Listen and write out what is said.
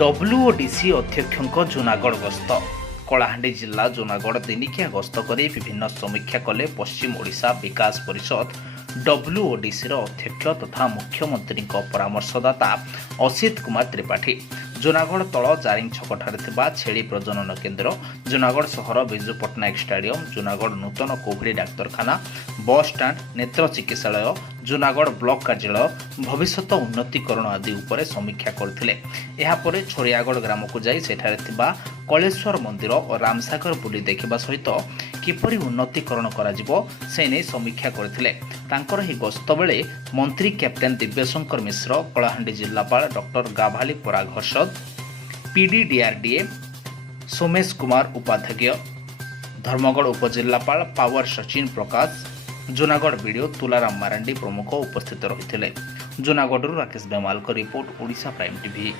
डब्ल्यूओडीसी अध्यक्षों जूनागढ़ गस्त कलाहांडी जिला जूनागढ़ दिनिकिया गस्त कर विभिन्न समीक्षा कले पश्चिम ओडिशा विकास परिषद डब्ल्यूओडीसी अध्यक्ष तथा मुख्यमंत्री परामर्शदाता असित कुमार त्रिपाठी जूनागढ़ तल जारिंग छकठार छेली प्रजनन केन्द्र जूनागढ़ सहर बिजू पट्टनायक स्टाडियम जूनागढ़ नूतन कोविड डाक्तरखाना बस स्टाण्ड नेत्र चिकित्सालय जूनागढ़ ब्लॉक कार्यालय भविष्यत उन्नतीकरण आदि उपरे समीक्षा करथिले। एहा परे छोरियागढ़ ग्राम को जाई सेठारे थिबा कलेश्वर मंदिर और रामसागर बुली देखिबा सहित किपरि उन्नतीकरण कराजिबो से नै समीक्षा करथिले। तांकर ही गस्त बेले मंत्री कैप्टेन दिव्यशंकर मिश्र कलाहांडी जिलापाल डॉक्टर गाभाली पराग हर्षद पीडीडीआरडीए सोमेश कुमार उपाध्यक्ष धर्मगढ़ उपजिल्लापाल पावर सचिन प्रकाश जूनागढ़ बीडीओ तुलाराम मारांडी प्रमुख उपस्थित रही। Junagarh Rakesh Bemal report Odisha prime TV.